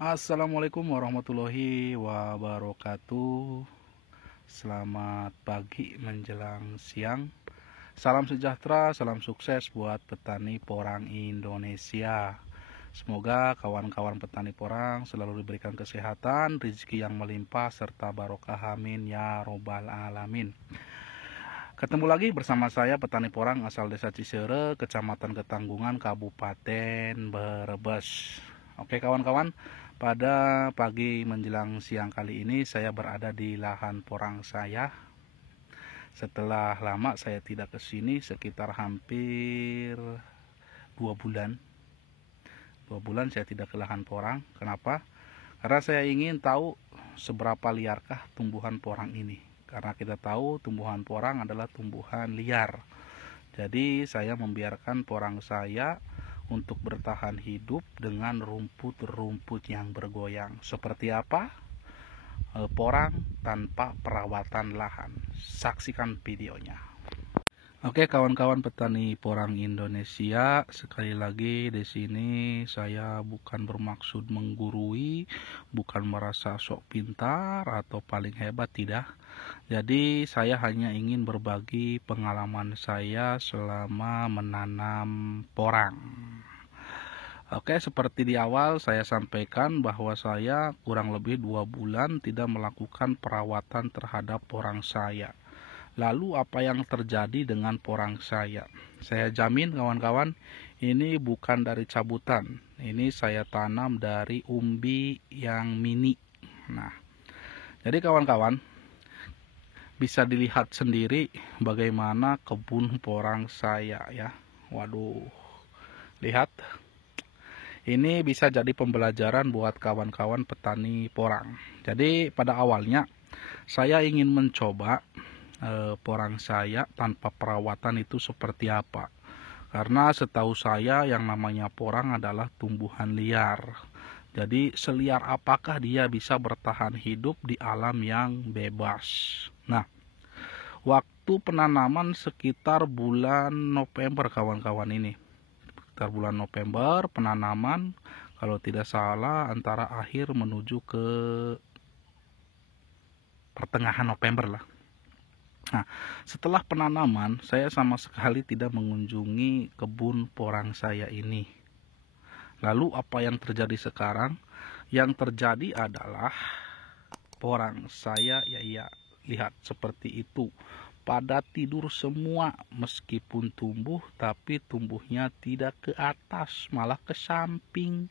Assalamualaikum warahmatullahi wabarakatuh. Selamat pagi menjelang siang. Salam sejahtera, salam sukses buat petani porang Indonesia. Semoga kawan-kawan petani porang selalu diberikan kesehatan, rezeki yang melimpah, serta barokah, amin ya robbal alamin. Ketemu lagi bersama saya petani porang asal desa Cisere, kecamatan Ketanggungan, Kabupaten Brebes. Oke kawan-kawan, pada pagi menjelang siang kali ini saya berada di lahan porang saya. Setelah lama saya tidak ke sini, sekitar hampir 2 bulan. 2 bulan saya tidak ke lahan porang. Kenapa? Karena saya ingin tahu seberapa liarkah tumbuhan porang ini. Karena kita tahu tumbuhan porang adalah tumbuhan liar. Jadi saya membiarkan porang saya untuk bertahan hidup dengan rumput-rumput yang bergoyang. Seperti apa? Porang tanpa perawatan lahan. Saksikan videonya. Oke kawan-kawan petani porang Indonesia, sekali lagi di sini saya bukan bermaksud menggurui, bukan merasa sok pintar atau paling hebat, tidak. Jadi saya hanya ingin berbagi pengalaman saya selama menanam porang. Oke, seperti di awal saya sampaikan bahwa saya kurang lebih 2 bulan tidak melakukan perawatan terhadap porang saya. Lalu apa yang terjadi dengan porang saya? Saya jamin kawan-kawan, ini bukan dari cabutan. Ini saya tanam dari umbi yang mini. Nah, jadi kawan-kawan, bisa dilihat sendiri bagaimana kebun porang saya ya. Waduh, lihat. Ini bisa jadi pembelajaran buat kawan-kawan petani porang. Jadi pada awalnya saya ingin mencoba porang saya tanpa perawatan itu seperti apa. Karena setahu saya yang namanya porang adalah tumbuhan liar. Jadi seliar apakah dia bisa bertahan hidup di alam yang bebas. Nah, waktu penanaman sekitar bulan November kawan-kawan ini. Sekitar bulan November penanaman, kalau tidak salah antara akhir menuju ke pertengahan November lah. Nah, setelah penanaman, saya sama sekali tidak mengunjungi kebun porang saya ini. Lalu apa yang terjadi sekarang? Yang terjadi adalah porang saya ya lihat seperti itu. Pada tidur semua, meskipun tumbuh tapi tumbuhnya tidak ke atas, malah ke samping.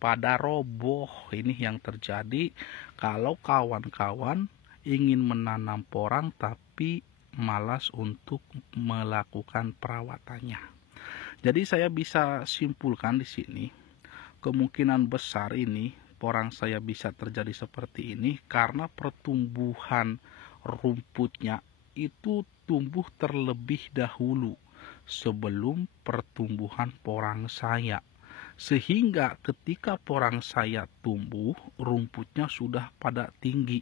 Pada roboh. Ini yang terjadi kalau kawan-kawan ingin menanam porang tapi malas untuk melakukan perawatannya. Jadi saya bisa simpulkan di sini, kemungkinan besar ini porang saya bisa terjadi seperti ini karena pertumbuhan rumputnya itu tumbuh terlebih dahulu sebelum pertumbuhan porang saya. Sehingga ketika porang saya tumbuh, rumputnya sudah pada tinggi.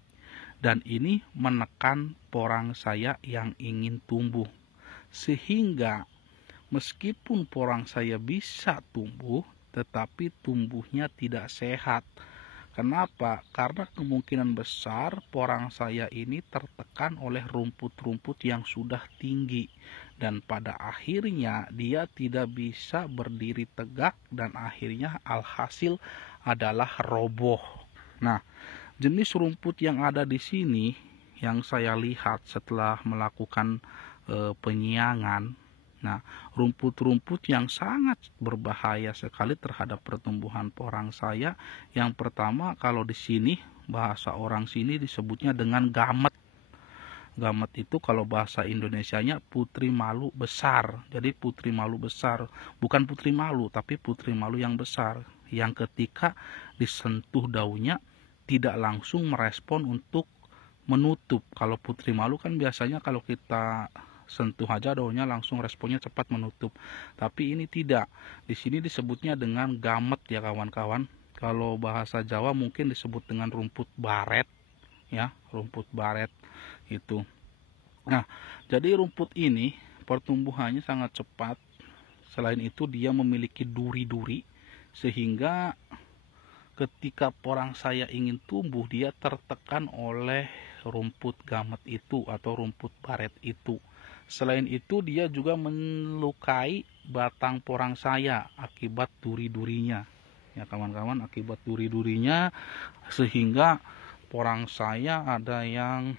Dan ini menekan porang saya yang ingin tumbuh. Sehingga meskipun porang saya bisa tumbuh, tetapi tumbuhnya tidak sehat. Kenapa? Karena kemungkinan besar porang saya ini tertekan oleh rumput-rumput yang sudah tinggi. Dan pada akhirnya dia tidak bisa berdiri tegak dan akhirnya alhasil adalah roboh. Nah, jenis rumput yang ada di sini yang saya lihat setelah melakukan penyiangan. Nah, rumput-rumput yang sangat berbahaya sekali terhadap pertumbuhan porang saya. Yang pertama, kalau di sini bahasa orang sini disebutnya dengan gamet. Gamet itu kalau bahasa Indonesianya putri malu besar. Jadi putri malu besar, bukan putri malu tapi putri malu yang besar. Yang ketika disentuh daunnya tidak langsung merespon untuk menutup. Kalau putri malu kan biasanya kalau kita sentuh aja daunnya langsung responnya cepat menutup. Tapi ini tidak. Di sini disebutnya dengan gamet ya kawan-kawan. Kalau bahasa Jawa mungkin disebut dengan rumput baret ya, rumput baret itu. Nah, jadi rumput ini pertumbuhannya sangat cepat. Selain itu dia memiliki duri-duri sehingga ketika porang saya ingin tumbuh, dia tertekan oleh rumput gamet itu atau rumput baret itu. Selain itu, dia juga melukai batang porang saya akibat duri-durinya. Ya kawan-kawan, akibat duri-durinya sehingga porang saya ada yang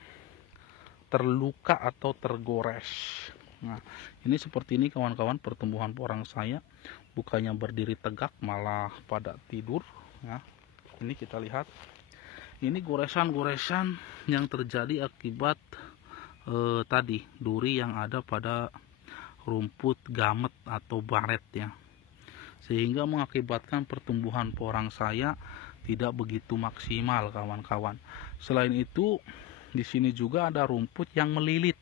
terluka atau tergores. Nah, ini seperti ini kawan-kawan pertumbuhan porang saya, bukannya berdiri tegak malah pada tidur. Nah, ini kita lihat, ini goresan-goresan yang terjadi akibat tadi duri yang ada pada rumput gamet atau baret ya, sehingga mengakibatkan pertumbuhan porang saya tidak begitu maksimal kawan-kawan. Selain itu, di sini juga ada rumput yang melilit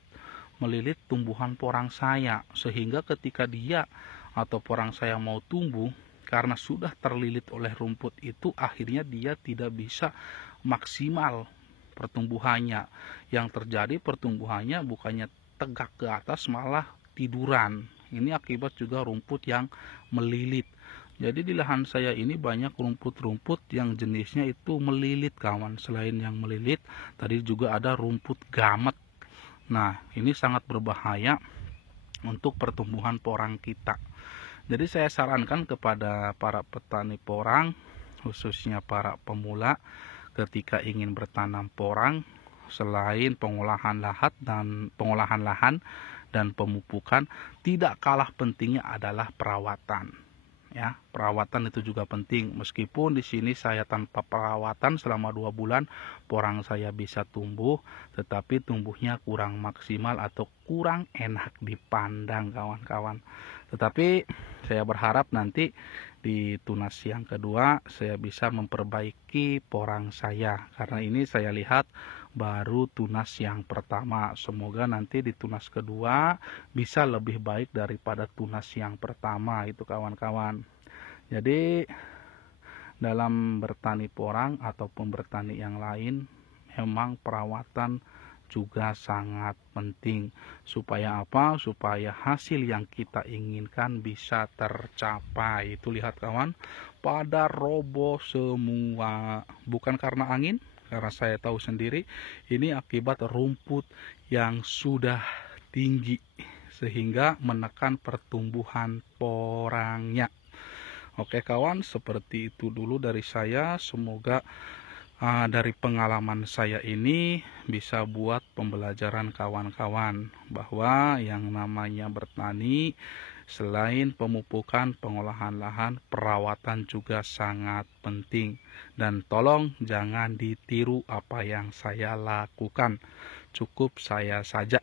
tumbuhan porang saya, sehingga ketika dia atau porang saya mau tumbuh, karena sudah terlilit oleh rumput itu, akhirnya dia tidak bisa maksimal pertumbuhannya. Yang terjadi pertumbuhannya bukannya tegak ke atas, malah tiduran. Ini akibat juga rumput yang melilit. Jadi di lahan saya ini banyak rumput-rumput yang jenisnya itu melilit kawan. Selain yang melilit, tadi juga ada rumput gamet. Nah, ini sangat berbahaya untuk pertumbuhan porang kita. Jadi saya sarankan kepada para petani porang, khususnya para pemula, ketika ingin bertanam porang, selain pengolahan lahan dan pemupukan, tidak kalah pentingnya adalah perawatan. Ya, perawatan itu juga penting. Meskipun di sini saya tanpa perawatan selama 2 bulan porang saya bisa tumbuh, tetapi tumbuhnya kurang maksimal atau kurang enak dipandang kawan-kawan. Tetapi saya berharap nanti di tunas yang kedua saya bisa memperbaiki porang saya, karena ini saya lihat baru tunas yang pertama. Semoga nanti di tunas kedua bisa lebih baik daripada tunas yang pertama itu kawan-kawan. Jadi dalam bertani porang ataupun bertani yang lain, memang perawatan juga sangat penting. Supaya apa? Supaya hasil yang kita inginkan bisa tercapai. Itu lihat kawan, pada roboh semua. Bukan karena angin, karena saya tahu sendiri ini akibat rumput yang sudah tinggi sehingga menekan pertumbuhan porangnya. Oke kawan, seperti itu dulu dari saya. Semoga dari pengalaman saya ini bisa buat pembelajaran kawan-kawan bahwa yang namanya bertani, selain pemupukan, pengolahan lahan, perawatan juga sangat penting. Dan tolong jangan ditiru apa yang saya lakukan. Cukup saya saja.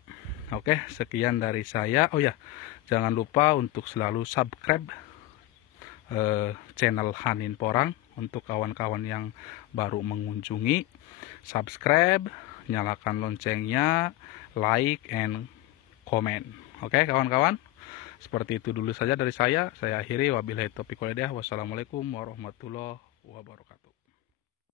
Oke, sekian dari saya. Oh ya, jangan lupa untuk selalu subscribe channel Hanin Porang. Untuk kawan-kawan yang baru mengunjungi, subscribe, nyalakan loncengnya, like and comment. Oke kawan-kawan, seperti itu dulu saja dari saya. Saya akhiri, wabillahi taufiq walhidayah. Wassalamualaikum warahmatullahi wabarakatuh.